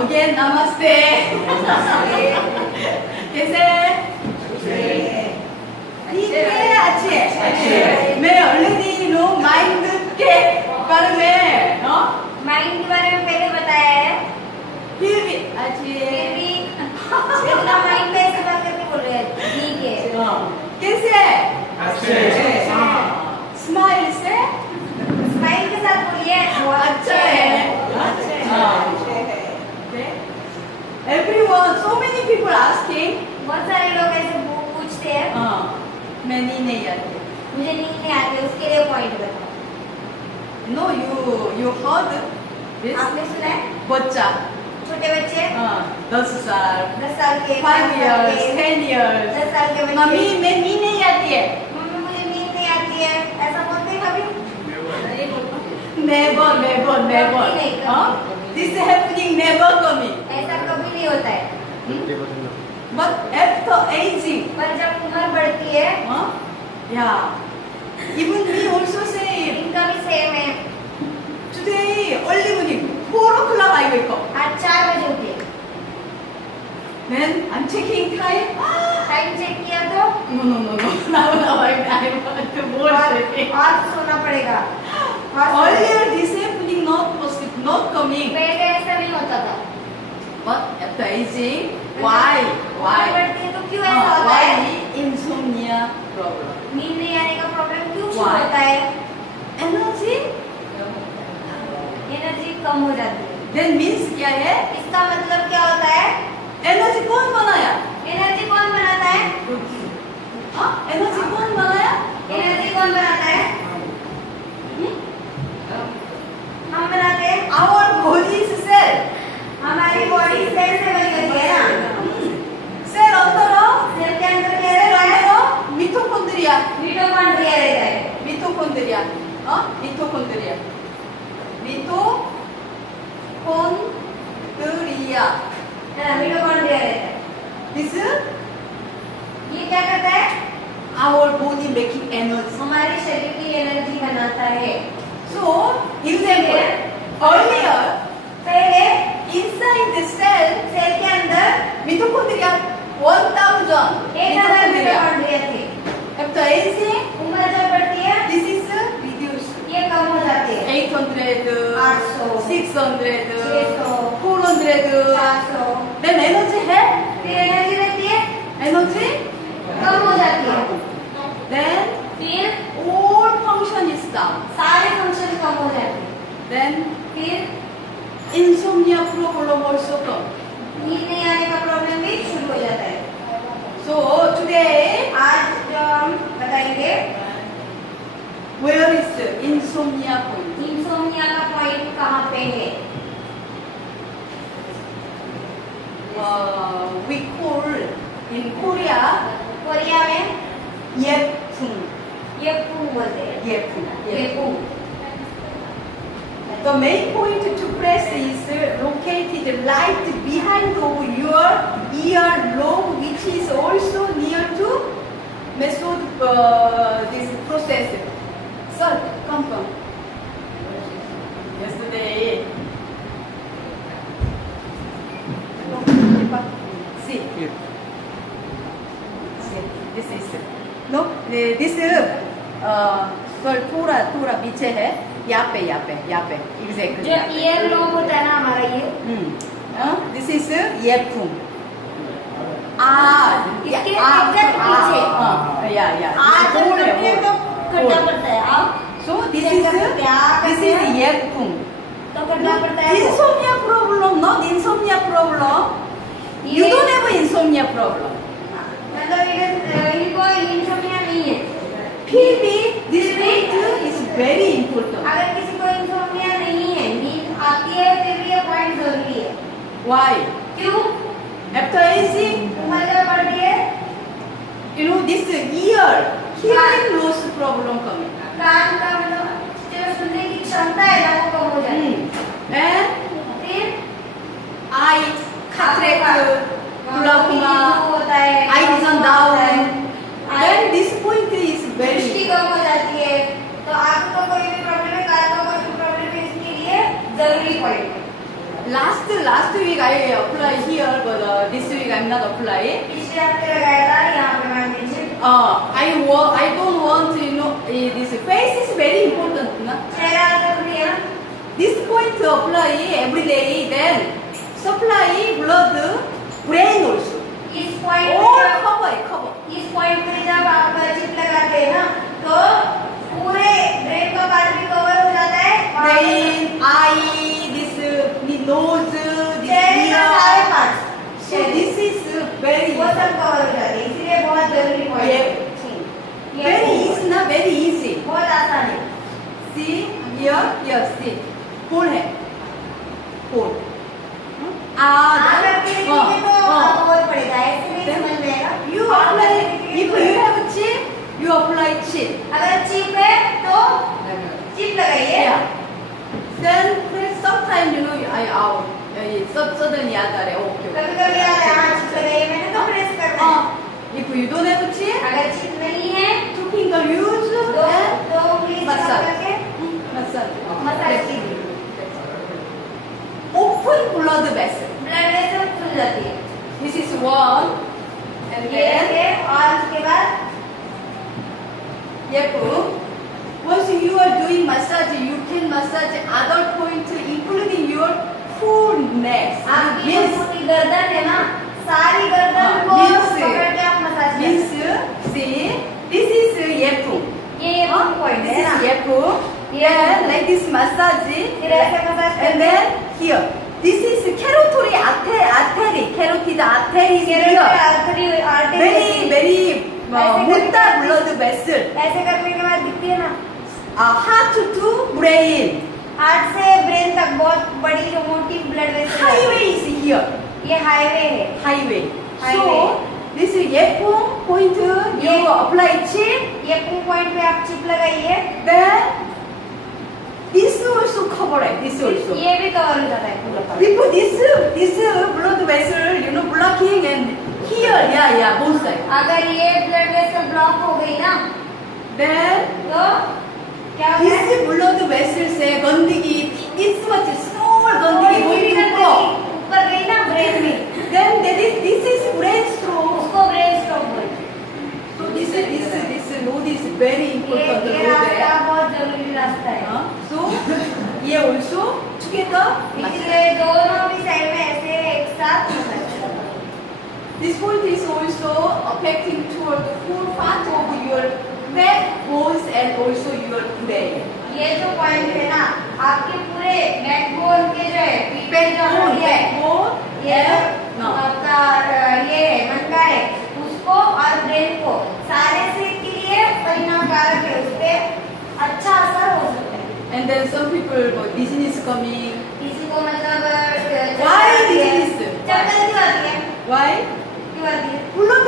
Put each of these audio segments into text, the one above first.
ओके नमस्ते कैसे ठीक है अच्छे मैं ऑलरेडी नो माइंड के बारे में माइंड के बारे में पहले बताया है फिर भी अच्छे इतना माइंड पे ऐसे बात करके बोल रहे हैं ठीक है कैसे अच्छे स्माइल से स्माइल के साथ बोलिए अच्छा है Everyone, so many people asking. बहुत सारे लोग ऐसे पूछते हैं मैं नींद नहीं आती. मुझे नींद नहीं आती उसके लिए पॉइंट बताओ. No, you heard this? आपने सुना है बच्चा. छोटे बच्चे 10 साल. 10 साल के 5 years, 10 years. 10 साल के बच्चे मम्मी मैं नींद नहीं आती है. मम्मी मुझे नींद नहीं आती है ऐसा बोलते हैं कभी? Never. नहीं, This is happening never coming. ऐसा कभी नहीं होता है. But after aging, पर जब उम्र बढ़ती है yeah, even me also same. इनका भी सेम है. Today early morning 4 o'clock I wake up. आज 4 बजे उठे. Then I'm checking time. Time check किया तो No. Now I want to bullshit. और सोना पड़ेगा. Earlier this happening not possible, not coming. पहले ऐसा नहीं होता था. But after aging, why? उम्र बढ़ती है तो क्यों ऐसा होता है? Why insomnia problem? नींद नहीं आने का प्रॉब्लम क्यों शुरू Why? होता है? Energy? एनर्जी कम हो जाती है. Then means क्या है? इसका मतलब क्या होता है? एनर्जी कौन बनाया? एनर्जी कौन बनाता है? एनर्जी कौन बनाया? एनर्जी कौन बनाता है? हम बनाते हैं. Our body is cell. हमारी बॉडी सेल से बनी होती है ना. सेल अंदर सेल के अंदर क्या सेल रहता है? अंदर मिटोकॉन्ड्रिया. मिटोकॉन्ड्रिया रहता है. मिटोकॉन्ड्रिया. मिटोकॉन्ड्रिया. मिटोकॉन्ड्रिया रहता है. This ये क्या करता है? our body making energy. हमारे शरीर की एनर्जी बनाता है. So, example, earlier, पहले inside the cell, सेल के अंदर mitochondria 1000 1000 मिटोकॉन्ड्रिया थे. After aging, उम्र जब बढ़ती है this is reduced. ये कम हो जाती है. 800, 800, 600, 600, 400. 400. Then energy है? फिर एनर्जी रहती है Energy? कम हो जाती है. Then फिर all function is down. सारे फंक्शन कम हो जाते हैं. Then फिर insomnia problem also come. नींद नहीं आने का प्रॉब्लम भी शुरू हो जाता है. So today, आज जो हम बताएंगे where is the insomnia point? Insomnia का पॉइंट कहाँ पे है. We call in Korea Korea में Yepung. ये पू बोलते हैं. ये पू. The main point to press is located right behind of your earlobe, which is also near to method this process. Sir, come. Yesterday. See. This is no. This sir थोड़ा पीछे है. यहाँ पे exactly. जो ईयर लोब होता है ना हमारा ये. This is येपुंग. इसके exact पीछे. आज हम करते हैं तो करना पड़ता है. So this is येपुंग. तो करना पड़ता है. Insomnia problem, not insomnia problem. You don't have insomnia problem. मतलब इनको इंसोम्निया नहीं है. फिर भी this point is very important. अगर किसी को इंसोम्निया नहीं है, नींद आती है, फिर भी ये पॉइंट जरूरी है. Why? क्यों? After aging, उम्र जब बढ़ती है you know this hearing loss problem coming. कान का मतलब जो सुनने की क्षमता है ना वो कम हो जाती है. And फिर eye cataract, glaucoma, होता है. eye vision down. Then this point is very दृष्टि कम हो जाती है. तो आंख को कोई भी प्रॉब्लम है, कान को कोई भी प्रॉब्लम है, इसके लिए जरूरी point. last week I apply here, but this week I'm not apply. पिछले हफ्ते लगाया था यहाँ पे मैम नीचे I don't want to, this face is very important, na? चेहरा जरूरी है ना This point to apply every day, then supply blood, brain also. इस पॉइंट All cover. इस पॉइंट पे जब आप चिप लगाते हैं ना तो पूरे ब्रेन का पार्ट भी कवर हो जाता है Brain, eye, this nose, this चेहरे का सारे ear. Part So this is very वो सब कवर हो जाते हैं इसलिए बहुत जरूरी पॉइंट है very easy, na? Very easy. बहुत आसान है See here, see. Hole है. Hole. आप करके लिखेंगे तो बहुत पड़ेगा ऐसे नहीं Then समझ में आएगा you apply. If you have a chip, you apply chip. अगर चिप है तो चिप लगाइए Yeah. Then sometimes suddenly याद आ रहा है. Okay. कभी-कभी याद है हाँ चिप लगाइए मैंने तो प्रेस करना है If you don't have a chip, अगर चिप नहीं है 2 finger use and तो प्लीज massage. करके Massage. मसाज कीजिए Open blood vessel. Blood vessel खुल जाती है This is one. And ये then है और उसके बाद once you are doing massage, you can massage other point, including your full neck. आपकी जो Means, पूरी गर्दन है ना सारी गर्दन को means, पकड़ के आप मसाज means, करें see, this is yepu. ये पॉइंट This है ना is yepu. Yeah, like this massage. फिर ऐसे massage And then here, this is carotid artery. Carotid artery is here. Very मोटा blood vessel. ऐसे करने के बाद दिखती है ना Heart to brain. हार्ट से ब्रेन तक बहुत बड़ी जो मोटी blood vessel Highway is here. ये हाईवे है Highway. Highway. So this is yepung point. You apply chip. ये पॉइंट पे आप चिप लगाइए Then this also cover it. This also. ये भी कवर हो जाता है पूरा Because this blood vessel, blocking and here, yeah, both side. अगर ये ब्लड वेसल ब्लॉक हो गई ना Then तो क्या होगा this blood vessel से गंदगी, it's much small गंदगी going to go. ऊपर गई ना ब्रेन में Then this is brain stroke. उसको ब्रेन स्ट्रोक बोलते हैं So this road is very important ये road रास्ता है. बहुत जरूरी रास्ता है So ये also together. इसलिए दोनों भी साइड में ऐसे एक साथ This point is also affecting toward the full part of your neck, bones, and also your brain. ये जो पॉइंट है ना आपके पूरे बैकबोन के जो है पीछे जो हड्डी है ये आपका ये है मनका है उसको और ब्रेन को सारे से के लिए परिणामकारक है उस पे अच्छा असर हो सकता है And then some people business coming. किसी को मतलब Why dizziness? चक्कर क्यों आती है Why? क्यों आती है blood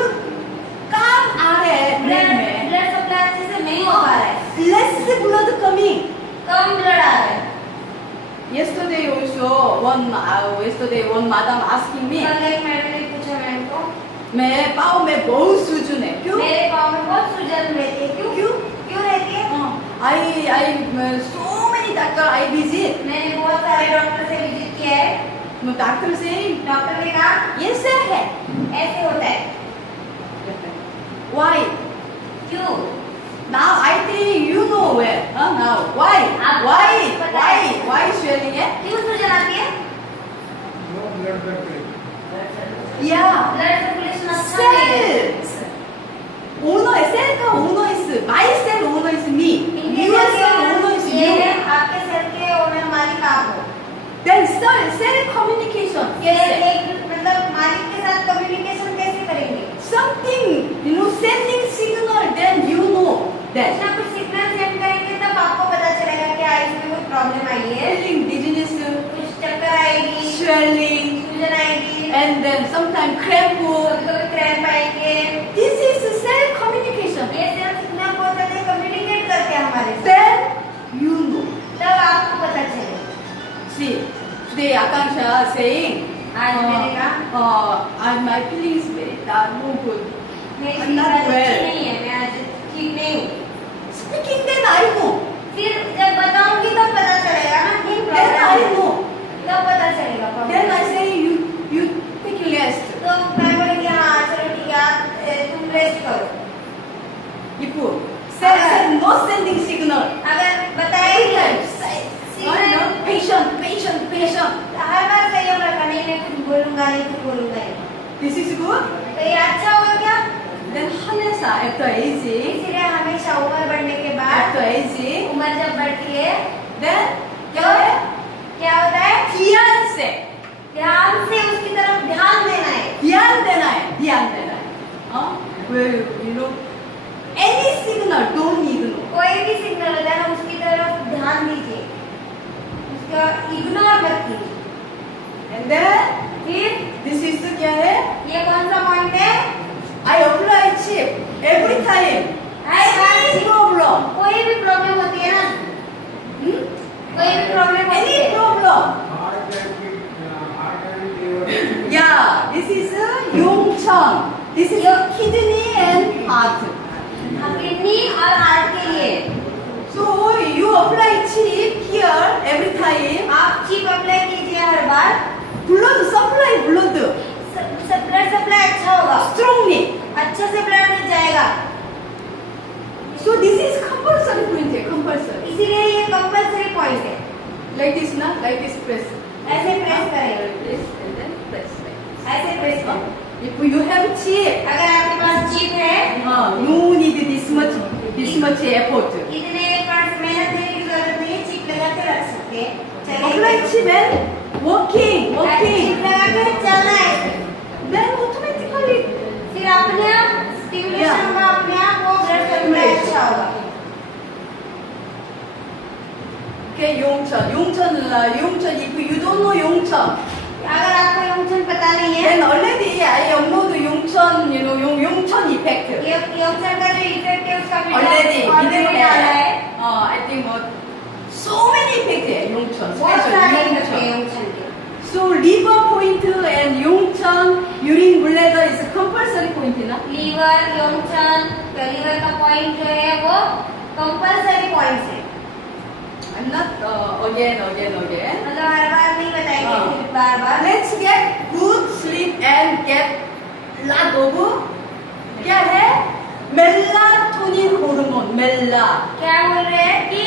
कम आ रहा है brain में. ब्लड सप्लाई अच्छे से नहीं हो पा रहा है Less blood coming. कम ब्लड आ रहा है Yesterday one madam asking me. कल एक मैडम ने पूछा मैम को मैं पाँव में बहुत सूजन है. क्यों? मेरे पाँव में बहुत सूजन रहती है क्यों क्यों रहती है I so many doctor I visit. मैंने बहुत सारे डॉक्टर से विजिट किया है Doctor saying डॉक्टर ने कहा yes है. ऐसे होता है Why? क्यों Now I think you know where. Now why? आपको पता है। Why swelling है? क्यों सूजन आती है Yeah. ब्लड सर्कुलेशन अच्छा नहीं है Cell. Owner cell का owner is my cell owner is me. इनके Your सेल cell के owner is ओनर ये है you. आपके सेल के ओनर मालिक आप हो Then cell communication. ये Yes. एक मतलब मालिक के साथ कम्युनिकेशन कैसे करेंगे Something sending signal. Then you know that. कुछ ना कुछ सिग्नल सेंड करेंगे तब आपको पता चलेगा कि इसमें कोई प्रॉब्लम आई है Swelling, dizziness, कुछ चक्कर आएगी swelling, सूजन आएगी and then sometimes cramp. कभी क्रैम्प आएंगे This is cell communication. ये सेल सिग्नल बहुत ज्यादा कम्युनिकेट करते हैं हमारे साथ Then you know. तब आपको पता चलेगा See, today Akansha saying, आज मैंने कहा my feeling is very no good. मेरी I'm not तबीयत well. अच्छी नहीं है मैं आज ठीक नहीं हूँ Speaking then I know. फिर जब बताऊंगी तब पता चलेगा ना कि Then I know. तब पता चलेगा patient. हर बार संयम रखा, नहीं कुछ बोलूंगा ही। This is good. तो ये अच्छा होगा क्या? Then Hanesa, after aging, इसीलिए हमेशा उम्र बढ़ने के बाद, after aging, उम्र जब बढ़ती है, then क्या है? क्या होता है? ध्यान से उसकी तरफ ध्यान देना है। ध्यान देना है। हाँ? Well, you know, any signal don't ignore. कोई भी सिग्नल होता है ना, उसकी तरफ ध्यान दीजिए, उसका इग्नोर मत कीजिए। And then फिर this is क्या है? ये कौन सा पॉइंट है? I apply chip every time. Any problem. कोई भी प्रॉब्लम होती है ना, Hmm? कोई भी प्रॉब्लम होती Any है, problem. Yeah, this is Yongchang. This is your kidney and heart. Kidney और हार्ट के लिए So you apply chip here every time. आप चिप अप्लाई कीजिए हर बार, Blood supply blood blood supply अच्छा होगा, strongly. अच्छे से ब्लड जाएगा। So this is compulsory point here, compulsory. इसीलिए ये कंपल्सरी पॉइंट है। Like this na, like this press. ऐसे प्रेस करें, Press and then press. ऐसे प्रेस करें। If you have chip, अगर आपके पास चिप है, no need this much effort. इतने मेहनत देने की जरूरत नहीं है, चिप लगा के रख सकते हैं। Apply chip and working. Chip लगा के चलना है, Then automatically. फिर अपने आप स्टिमुलेशन होगा, अपने आप वो ब्लड सप्लाई अच्छा होगा। Okay, Yongchang. If you don't know Yongchang, अगर आपको योगचन पता नहीं है, then already I upload Yongchang, Yongchang effect. योगचन का जो इफेक्ट है उसका Already, ऑलरेडी डाला है। I think so many effects है Yongchang, बहुत सारे especially इफेक्ट है Yongchang. योगचन के। So liver point and Yongchang urine bladder is a compulsory point ना? लीवर योगचन, लीवर का पॉइंट जो है वो कंपल्सरी पॉइंट है। I'm not again. मतलब हर बार नहीं बताएंगे, फिर बार-बार। Let's get good sleep and get lot of क्या है? मेलाटोनिन हार्मोन मेला। क्या बोल रहे हैं कि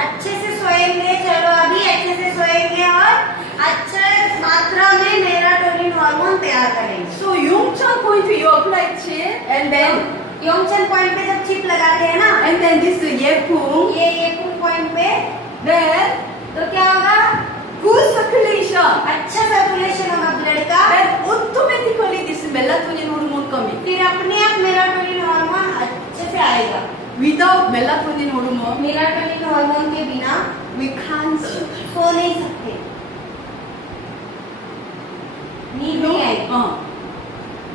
अच्छे से सोएंगे, चलो अभी अच्छे से सोएंगे और अच्छे मात्रा में मेलाटोनिन हार्मोन तैयार करेंगे। So Yongchang point you apply chip and then Yongchang point पे जब चिप लगाते हैं ना, and then this Yepung, ये पॉइंट पे, then तो क्या होगा? good circulation, अच्छा सर्कुलेशन होगा ब्लड का, then automatically this melatonin hormone coming. फिर अपने आप मेलाटोनिन हार्मोन अच्छे से आएगा। Without melatonin hormone, melatonin hormone के बिना we can't sleep. सो नहीं सकते, नींद नहीं आएगी।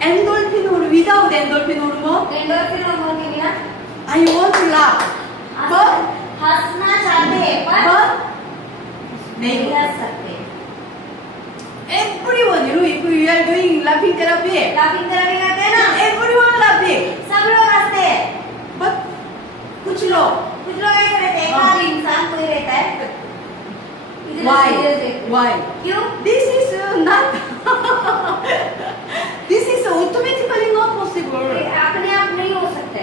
Endorphin hormone, without endorphin hormone, endorphin hormone के बिना I want to laugh, but हंसना चाहते हैं पर नहीं नहीं. हंस सकते। Everyone, if you are doing laughing therapy, laughing therapy करते हैं ना, everyone laughing, सब लोग हंसते हैं, but कुछ लोग कुछ लोग ऐसे रहते हैं, एक आध इंसान कोई रहता है इतना why? serious देखते हैं। Why? क्यों? This is not. This is automatically not possible. अपने आप नहीं हो सकते।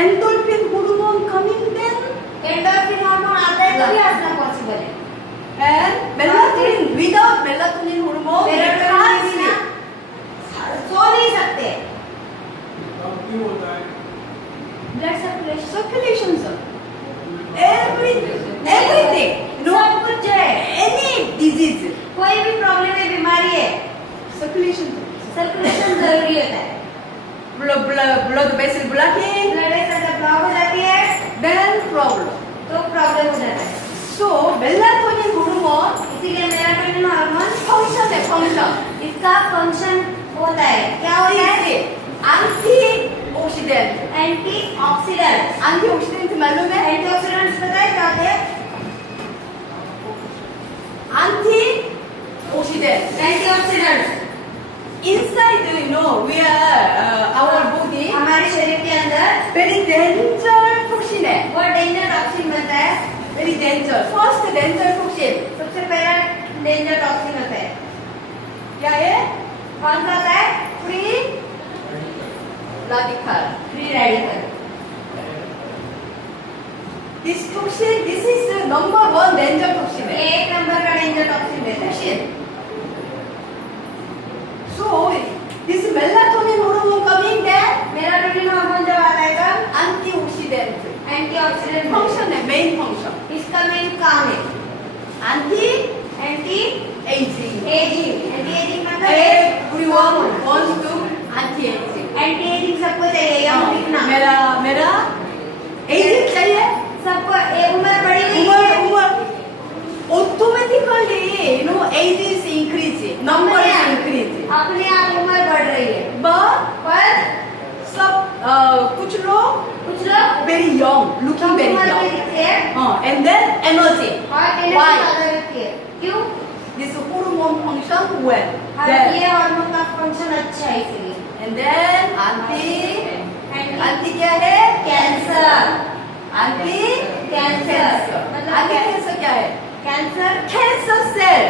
Endorphin hormone coming then, endorphin hormone आता है तभी हंसना पॉसिबल है। and melatonin. Without melatonin hormone, we melatonin can't के बिना sleep. सो नहीं सकते। तब क्यों होता है? Blood circulation Circulation, sir. Everything. सब कुछ जो है, Any disease. कोई भी प्रॉब्लम है, बीमारी है, Circulation. सर्कुलेशन जरूरी होता है। Blood vessel blocking, blood vessel जब ब्लॉक हो जाती है then problem. तो प्रॉब्लम हो जाता है। So melatonin hormone इसीलिए मेलाटोनिन हार्मोन function है function. इसका फंक्शन होता है, क्या होता है? Antioxidant. एंटीऑक्सीडेंट। Antioxidant मालूम है? एंटीऑक्सीडेंट्स पता है क्या होते हैं? Antioxidant. Antioxidants Inside, we are our body हमारे शरीर के अंदर very danger toxin है. वो डेंजर टॉक्सिन बनता है। Very danger. First danger toxin सबसे पहला डेंजर टॉक्सिन होता है, क्या है? कौन सा होता है? Free radical. Free radical. This toxin, this is the number one danger toxin है. ये एक नंबर का डेंजर टॉक्सिन रहता है। एजिंग मतलब Everyone wants to anti-aging. Anti ageing सबको चाहिए यंग दिखना मेरा एजिंग चाहिए. सबको एक उम्र बढ़ी हुई उम्र automatically, age is increasing, number is increasing. अपने आप उम्र बढ़ रही है But पर कुछ लोग कुछ very young, कम looking very उम्र में young. दिखते हैं And then energy. और एनर्जी Why? ज्यादा रहती है क्यों This hormone function well. हाँ, Then, ये हार्मोन का फंक्शन अच्छा है इसलिए and then anti क्या है? कैंसर Anti कैंसर मतलब anti cancer क्या है? Cancer Cancer cell.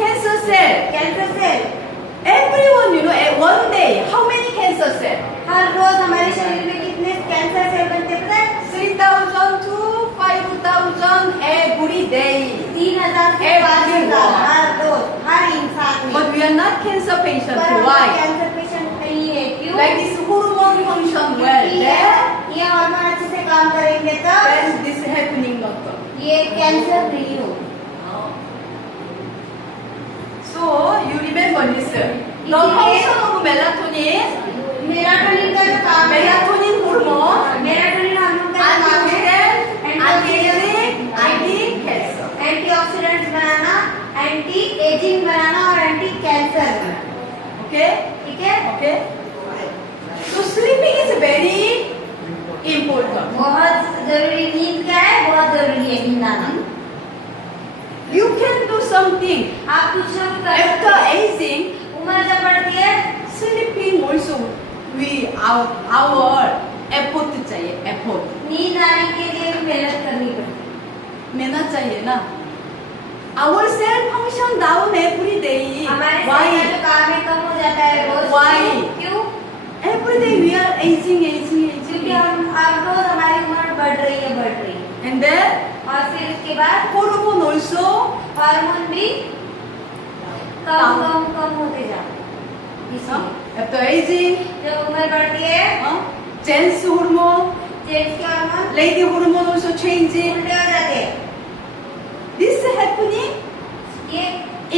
Cancer cell. Cancer cell Everyone, at one day, how many cancer cells? हर रोज हमारे शरीर में कितने कैंसर सेल बनते हैं पता है 3,000 to 5,000 every day. 3,000 से 5,000 हर रोज हर इंसान में But we are not cancer patients. पर हम Why? कैंसर पेशेंट नहीं है क्यों Like this hormone function well. क्योंकि Then, ये हार्मोन अच्छे से काम करेंगे तब then this happening not. ये कैंसर नहीं होगा So you remember this. The function of melatonin, melatonin का जो काम है melatonin hormone, मेलाटोनिन हार्मोन का जो काम है anti-aging, anti-cancer. एंटीऑक्सीडेंट्स बनाना एंटी एजिंग बनाना और एंटी कैंसर बनाना Okay? ठीक है Okay? So sleeping is very important. बहुत जरूरी नींद क्या है बहुत जरूरी है नींद आना You can do something. आप कुछ ना कुछ कर After सकते हैं aging, उम्र जब बढ़ती है sleeping also our effort चाहिए effort. नींद आने के लिए भी मेहनत करनी पड़ती है मेहनत चाहिए ना. Our cell function down every day. हमारे Why? शरीर का जो काम है कम हो जाता है रोज Why? क्यों Every day we are aging. क्योंकि हम अब रोज हमारी उम्र बढ़ रही है And then और फिर उसके बाद hormone also हार्मोन भी कम होते जाते हैं इसलिए after aging, जब उम्र बढ़ती है gents hormone, जेंट्स के hormone lady hormone also changing. उल्टे हो जाते हैं This happening ये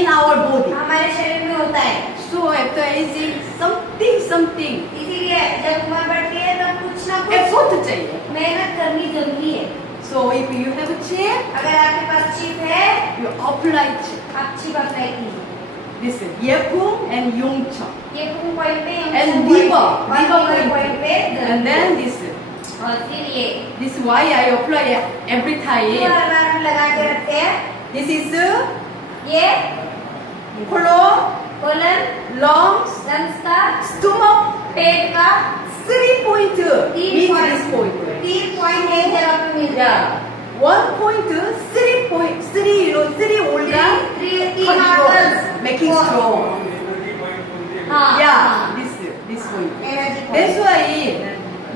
in our body. हमारे शरीर में होता है So after aging, something इसीलिए जब उम्र बढ़ती है तब कुछ ना कुछ effort चाहिए. मेहनत करनी जरूरी है So if you have a chip, अगर आपके पास चिप है you apply chip. आप चिप अप्लाई कीजिए This is Yepung and Yongchang. ये पूर्ण पॉइंट पे And liver पॉइंट point. पे And then this. और फिर ये This is why I apply every ये time. हर बार हम लगा के रखते हैं This is ये colon, कोलन lungs, लंग्स का stomach. पेट का 3 point means this point. 3 पॉइंट एक जगह पे मिल Yeah. 1 point, 3 point, 3 3 organ तीन controls, making Four. strong. Energy point बोलते हैं हाँ Yeah, this point. Energy That's why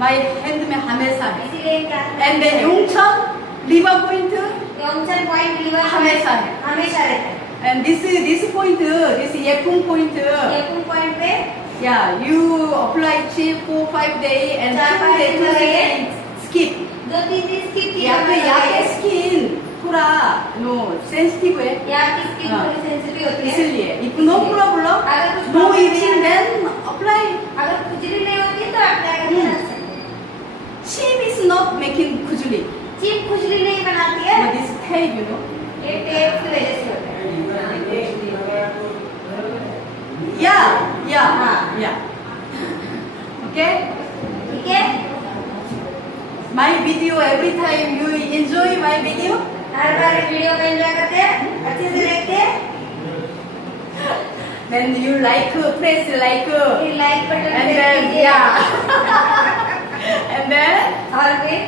my hand में हमेशा है. इसीलिए क्या And then Yongchang, liver point, Yongchang point liver हमेशा है. हमेशा रहता है and this point, this Yepung point. ये पूर्ण पॉइंट पे Yeah, you apply chip for 5 days and 2 days skip. 2-3 दिन स्किप किया यहाँ पे skin थोड़ा sensitive है. या आपकी स्किन हाँ. थोड़ी सेंसिटिव होती है इसलिए if no problem, अगर कुछ no problem itching, नहीं है, then apply. अगर खुजली नहीं होती तो अप्लाई करके रख सकते हैं Chip is not making खुजली. चिप खुजली नहीं बनाती है But this tape, ये टेप की वजह से होता है हाँ. yeah. Okay. ठीक है My video every time you enjoy my video. हर बार वीडियो को एंजॉय करते हैं अच्छे से देखते हैं Then you press like. फिर like button And press then कीजिए and then और फिर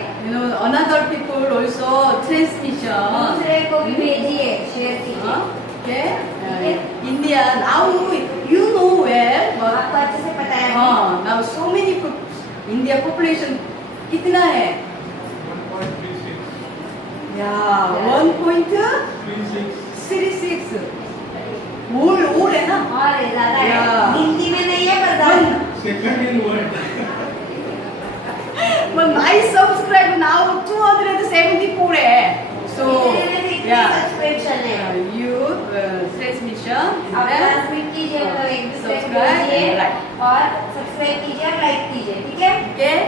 another people also transmission. दूसरे को भी भेजिए शेयर कीजिए Okay. India now you know where. आपको अच्छे से पता है Now so many India population कितना है? 1.36 Yeah, 1.36. all है ना? और ये ज्यादा है Yeah. हिंदी में नहीं है पर ज्यादा है। Second in world But my subscribe now 274 है. So इतने yeah, सब्सक्रिप्शन है you transmission आप ट्रांसमिट कीजिए, एक दूसरे को Subscribe भेजिए and like. और सब्सक्राइब कीजिए और लाइक कीजिए, ठीक है? Okay?